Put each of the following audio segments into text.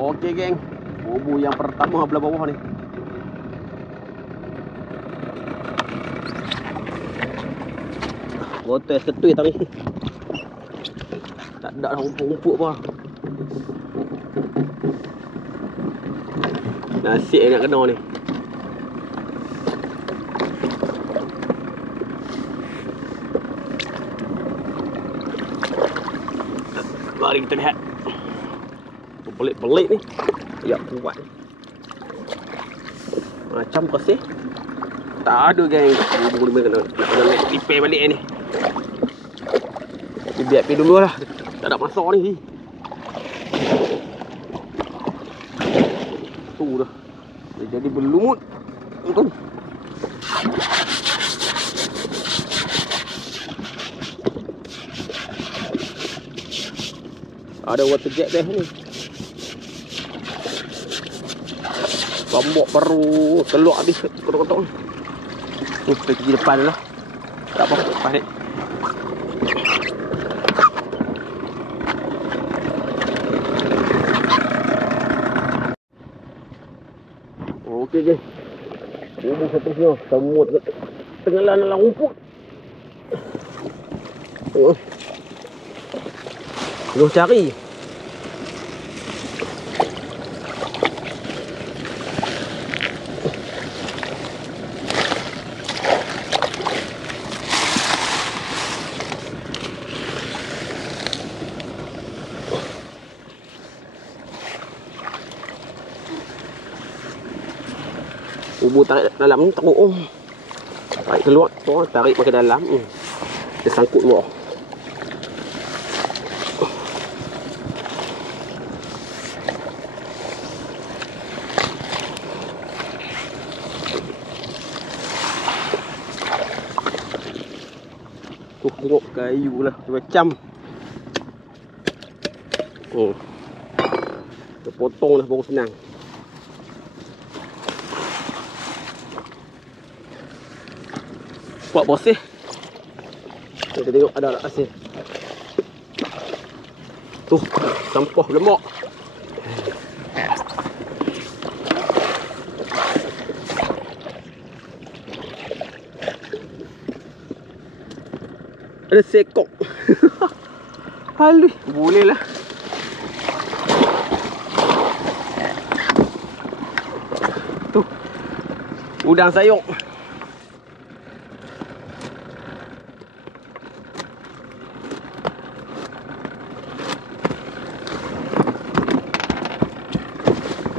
Okey geng, bubu yang pertama belah bawah ni. Rotes ketui tadi. Tak ada rumput-rumput apa. Nasib nak kena ni. Mari kita lihat. Pelik-pelik ni. Ya kuat. Macam pasir. Tak ada geng. Bubu ni kena repair balik ni. Biar pergi dulu lah. Tak ada masak ni. Tu dah. Dia jadi berlumut. Tu. Ada water jet dah ni. Lombok baru telur habis kotak-kotak ni. Tu pergi depan lah. Tak apa, lepas ni. Okey guys. Bubu seterusnya semut tenggelam dalam rumput. Terus cari. Bubu tarik dalam ni teruk. Tarik keluar, tarik pakai dalam. Dia sangkut luar. Tuh tengok kayu lah macam. Dia potong dah baru senang. Buat bersih. Kita tengok ada tak hasil. Tuh, sampah lemak. Ada sekok. Halus, boleh lah. Tuh, udang sayur.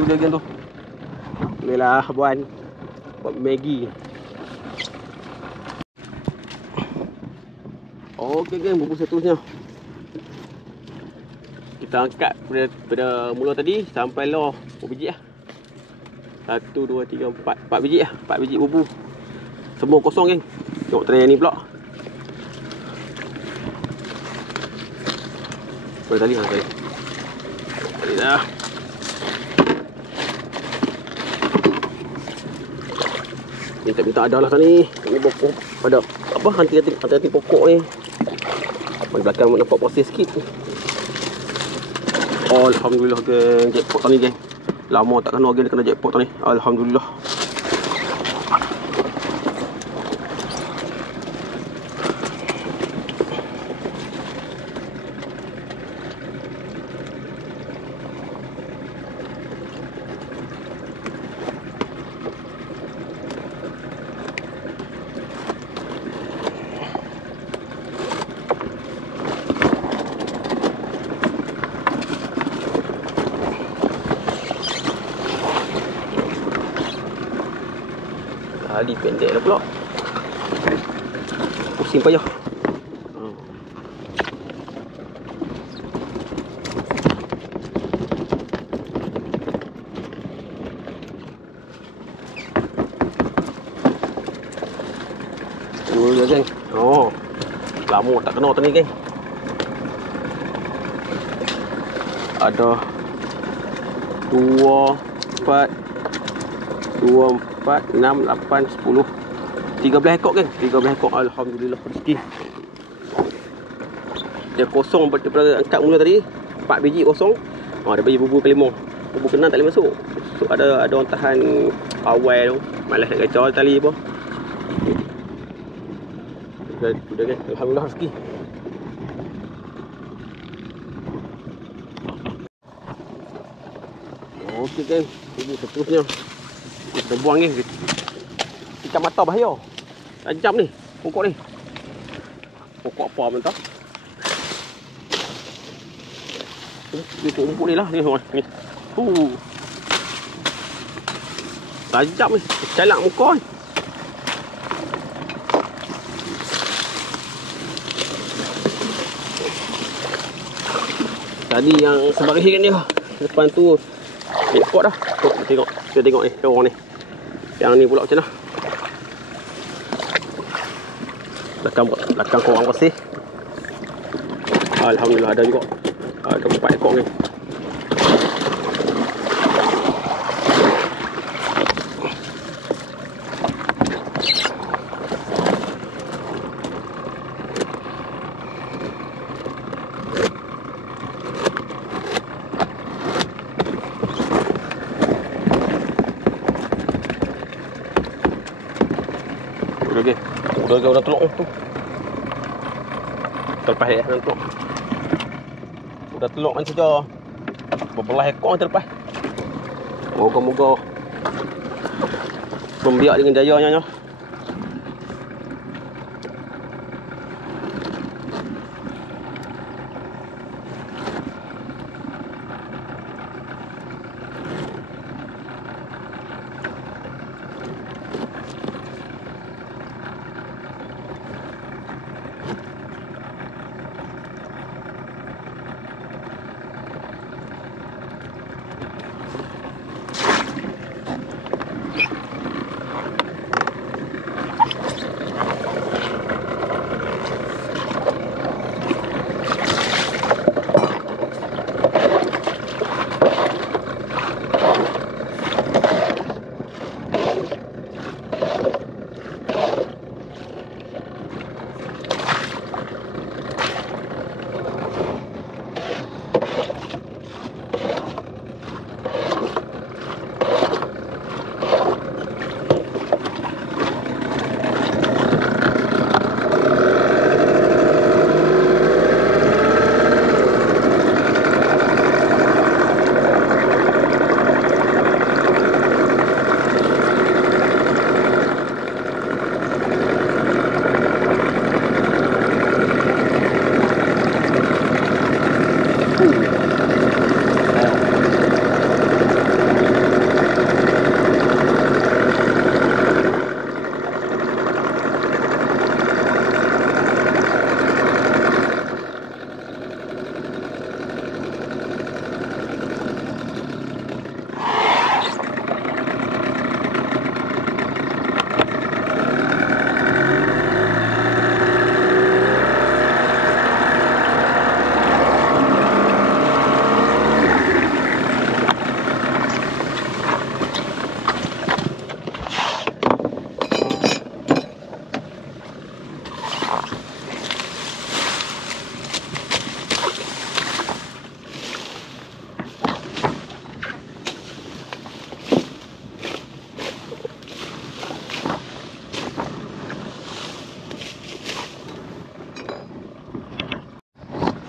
Tu dia tu. Bolehlah buat Maggi. Okey geng, bubu seterusnya. Kita angkat pada mula tadi sampai lah berapa biji lah. 1 2 3 4 biji lah. 4 biji bubu. Semua kosong geng. Tengok tray ni pula. Boleh tadi ha tadi. Tadi dah. Minta ada lah kan ni. Ini pokok pada apa henti pokok ni. Di belakang nampak proses sikit. Alhamdulillah geng, jackpot tadi geng. Lama tak kena geng, kena jackpot tadi. Alhamdulillah. Tali pendek lah pula. Pusing payah. Dulu je geng. Lama tak kena tadi geng. Ada 2 4 6, 8, 10 13 ekor kan? 13 ekor. Alhamdulillah rezeki. Dia kosong daripada angkat mula tadi 4 biji kosong. Dia bagi bubu kelima. Bubu kenal tak boleh masuk. So, ada orang tahan awal tu. Malas nak kacau tali apa. Sudah kan. Alhamdulillah rezeki. Okey kan. Bubu seterusnya. Kita buang ni. Ikan mata bahaya. Tajam ni. Pokok ni. Pokok apa mentah. Ni pokok ni lah. Ni. Tajam ni. Calak muka ni. Tadi yang sebagai hirin dia. Depan tu ekor dah. Tengok. Kita tengok ni. Orang ni. Yang ni pula macam mana. Belakang korang pasir. Alhamdulillah ada juga. Ada 4 ekor ni. Udah teluk tu. Terlepas dia teluk. Udah teluk kan saja. Berbelah ekor terlepas. Moga-moga membiak dengan jayanya.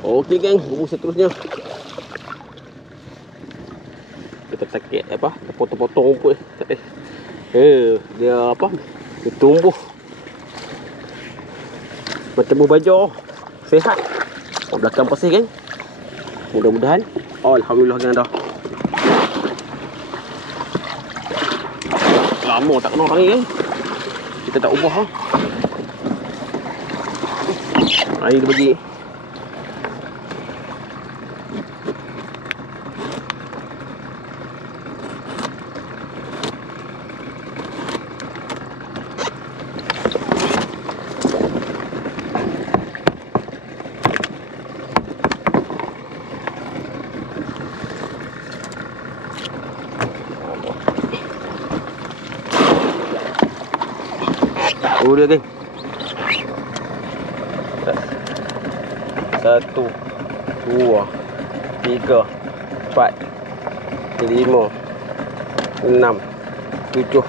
Okey geng, bubu seterusnya. Kita sakit apa? Potong-potong rumput. Dia apa? Dia tumbuh. Macam buah baja. Sehat. Belakang pasir geng. Mudah-mudahan. Alhamdulillah geng dah. Lama tak kena kali geng. Kita tak ubah ha. Air dia bagi. Oh dia geng. 1 2 3 4 5, 6, 7,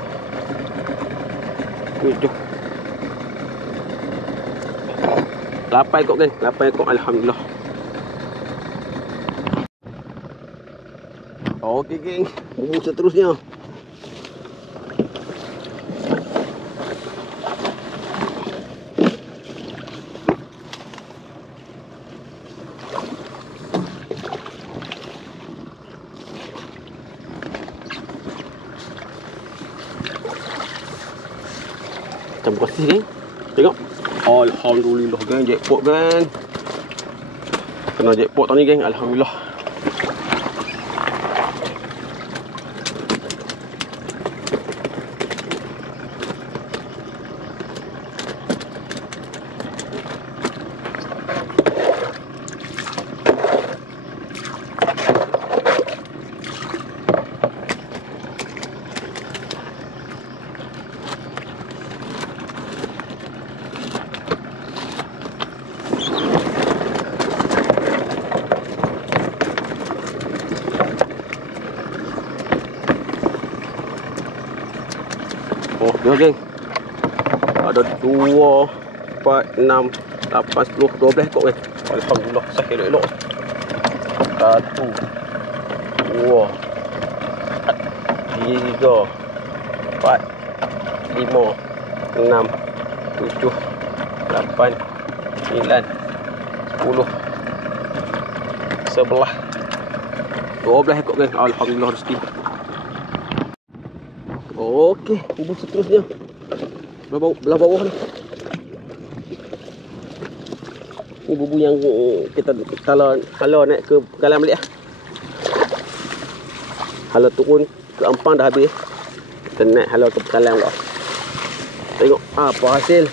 8 ekor geng. 8 ekor alhamdulillah. Okey geng, bubur seterusnya. Macam bersih geng. Tengok. Alhamdulillah geng, jackpot geng. Kena jackpot tahun ni geng, alhamdulillah. Oh, dia geng. Ada 2, 4, 6, 8, 10, 12 ekor geng. Alhamdulillah, sah elok-elok. 1, 2, 3, 4, 5, 6, 7, 8, 9, 10, 11, 12 ekor geng. Alhamdulillah rezeki. Okey, bubur seterusnya. Belah bawah ni. Ni bubur yang kita kalau naik ke Pekalan balik lah. Kalau turun ke Ampang dah habis. Kita naik halau ke Pekalan pula. Tengok apa hasil.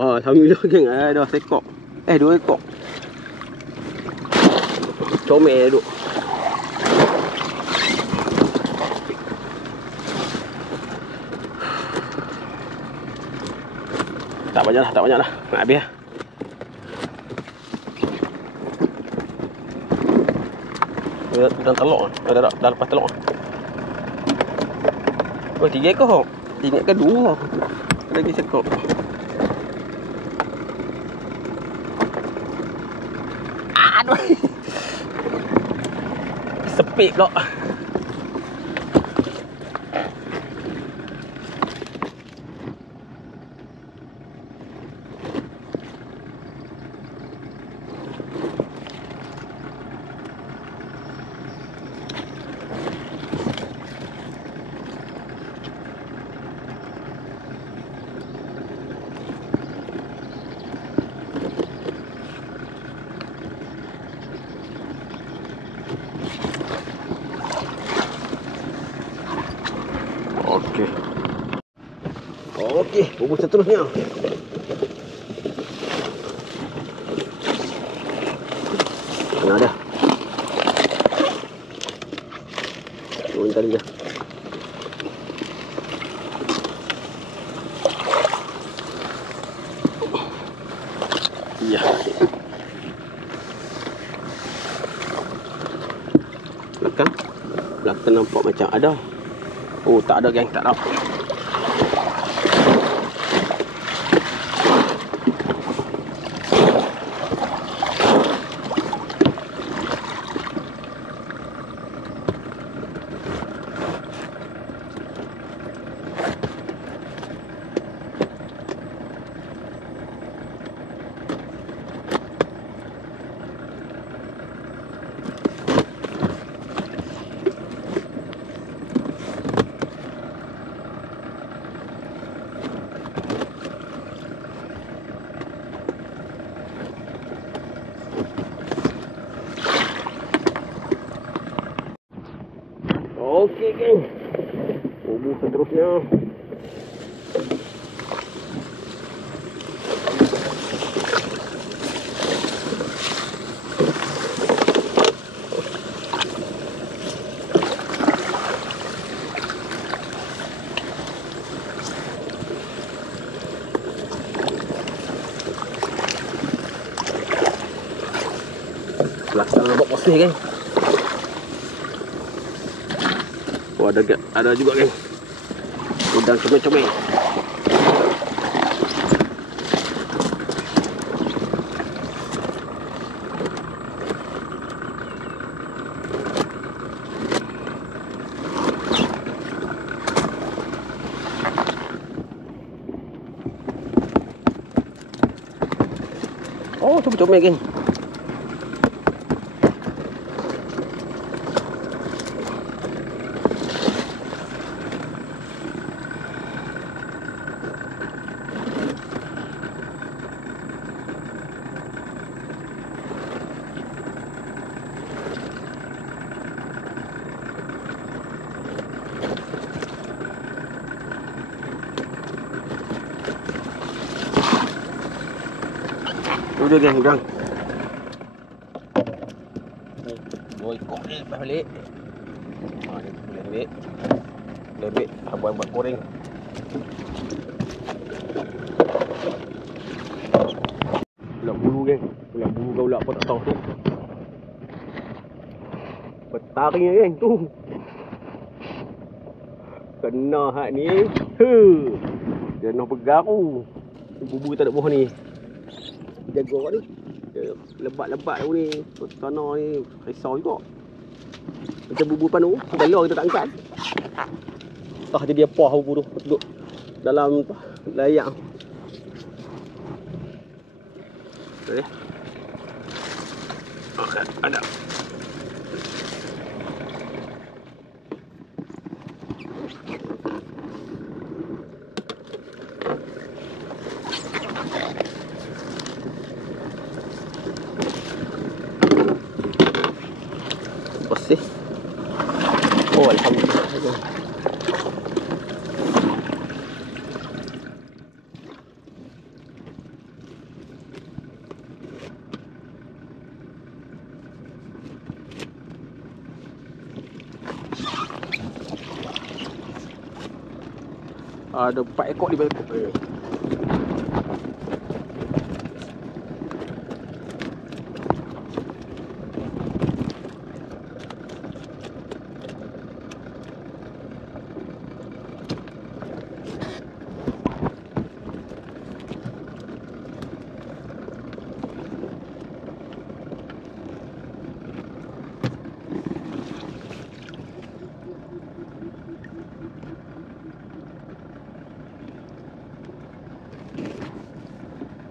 Alhamdulillah geng, ada sekok. 2 ekor. Comel duk. Tak banyak dah. Nak habis lah. Dah telok. Dah lepas telok. Oh, 3 ekor. Ingatkan 2. Lagi sekok. Aduh. Sepik pula. Okey, bubur seterusnya. Mana ada? Turun tadi dah. Ya. Belakang nampak macam ada. Oh, tak ada geng, tak ada. Okey geng, bubur seterusnya. Belakang lebat bersih geng. Oh ada juga geng. Udang comel-comel. Oh, comel-comel geng. Tu dia geng udang. Dua ekor ni lepas balik. Ni boleh ambil. Boleh ambil abang buat goreng. Ulak bulu geng. Ulak bulu ke ulak apa tak tahu tu. Petari geng tu. Kena hak ni. Dia nak pegang tu. Bubu tak ada buah ni. Jaga kat ni. Lebat-lebat tu ni. Tanah ni risau juga. Macam bubu panu, bela kita tak angkat. Tah jadi apa bubu tu duduk dalam layak. Okey. Okey, ada. Bersih. Oh, alhamdulillah. Ada 4 ekor di bawah.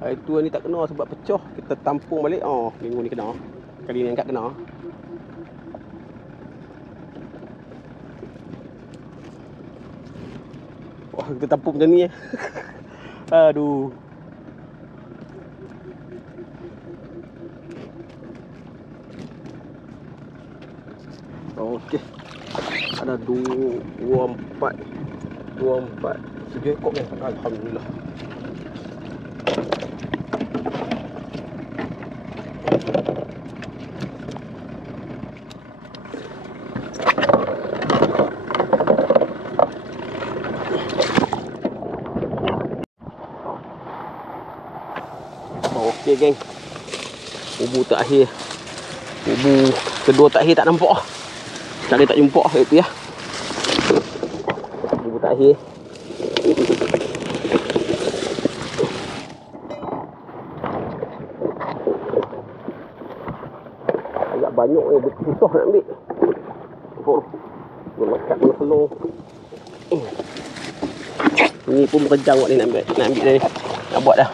Itu ni tak kena sebab pecah. Kita tampung balik. Oh, minggu ni kena. Kali ni angkat kena. Wah, kita tampung macam ni. Aduh. Okey. Ada 2, 4, 7 ekor ni. Alhamdulillah. Okey geng. Bubu terakhir. Bubu kedua terakhir tak nampak. Cari tak jumpa itu ya. Bubu terakhir. Agak banyak ni, susah nak ambil. Oh, melekat mana peluh. Ni pun berjang buat ni nak ambil dah ni. Nak buat dah.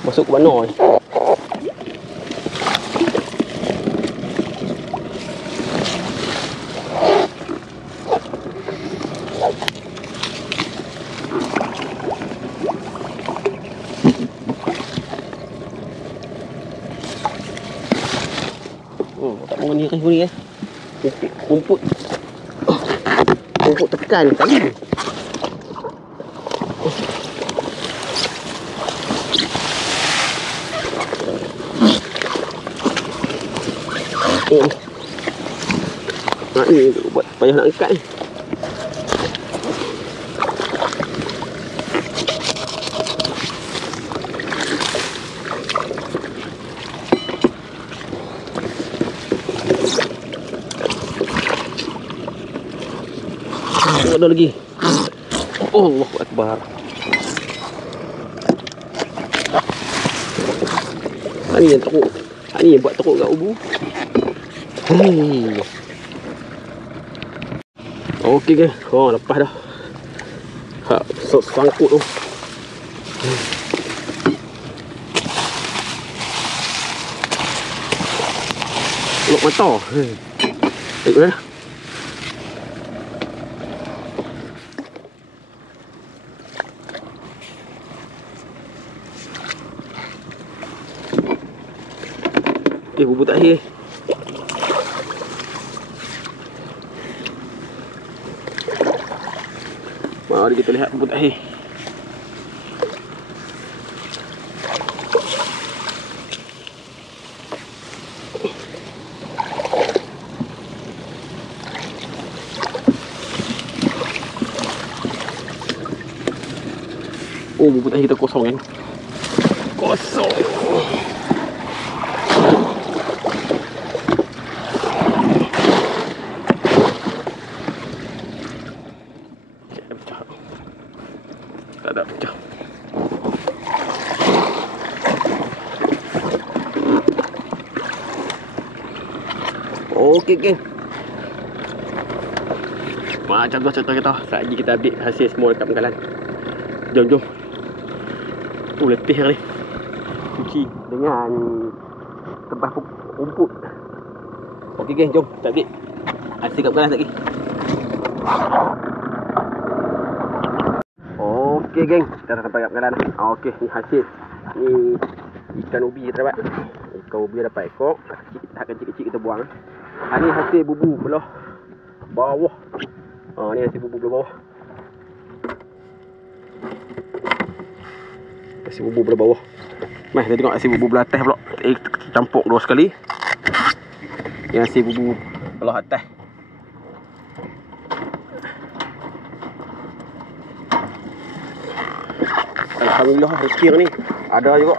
Masuk ke mana ni? Tak mau ni ni rumput tekan tadi. Nak ni buat payah nak angkat ni. Ada lagi. Allahu Akbar. Ini yang teruk. Ini yang buat teruk kat ubu. Okey ke? Oh, lepas dah. Ha, sangkut tu. Lok mata. Tengok dah. Okey, bubur terakhir. Mari kita lihat bubur terakhir. Oh, bubur terakhir kita kosong kan. Kosong. Tak ada pecah. Okey geng. Macam tu cerita kita. Sekejap lagi kita update hasil semua dekat penggalan. Jom. Oh, letih ni. Cuci dengan tebas rumput. Okey geng, jom kita update hasil kat penggalan sekejap lagi. Okey geng, kita dah sampai kat penggalan. Okey, ni hasil. Ni ikan ubi kita dapat. Ikan ubi dapat ekor. Tahap kecil-kecil kita buang. Ni hasil bubu belah bawah. Ni hasil bubu belah bawah. Hasil bubu belah bawah. Mari kita tengok hasil bubu belah atas pula. Campur dua sekali. Ni hasil bubu belah atas. Alhamdulillah rezeki ni ada juga.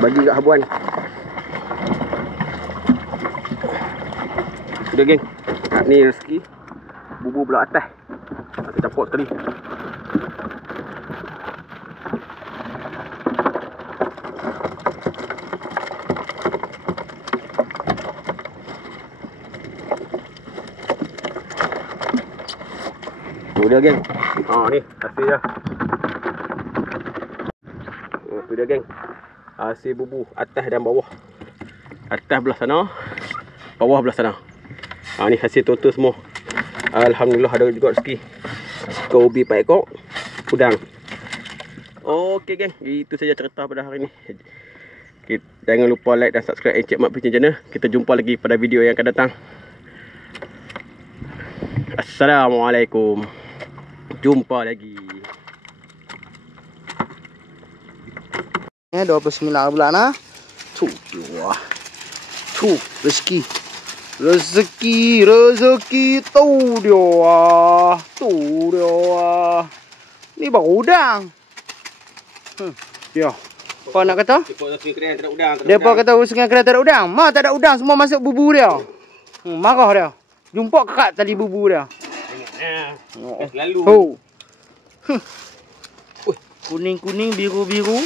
Bagi kat habuan. Sudah geng. Ni rezeki bubu belah atas. Kita campur sekali. Sudah geng. Ni hasil dia. Itu dia geng. Hasil bubu atas dan bawah. Atas belah sana, bawah belah sana. Ni hasil total semua. Alhamdulillah ada juga rezeki. Ikan ubi 4 ekor, udang. Okey geng, itu saja cerita pada hari ni. Jangan lupa like dan subscribe Encik Mat Fishing Channel. Kita jumpa lagi pada video yang akan datang. Assalamualaikum. Jumpa lagi. 29 bulan lah. Tu rezeki. Rezeki tu dia. Ni baru udang. Ya. Apa nak kata? Depa kata Sungai Kerai tak ada udang. Tak ada udang, semua masuk bubu dia. Marah dia. Jumpa kerat tali bubu dia. Lalu. Kuning-kuning, biru-biru.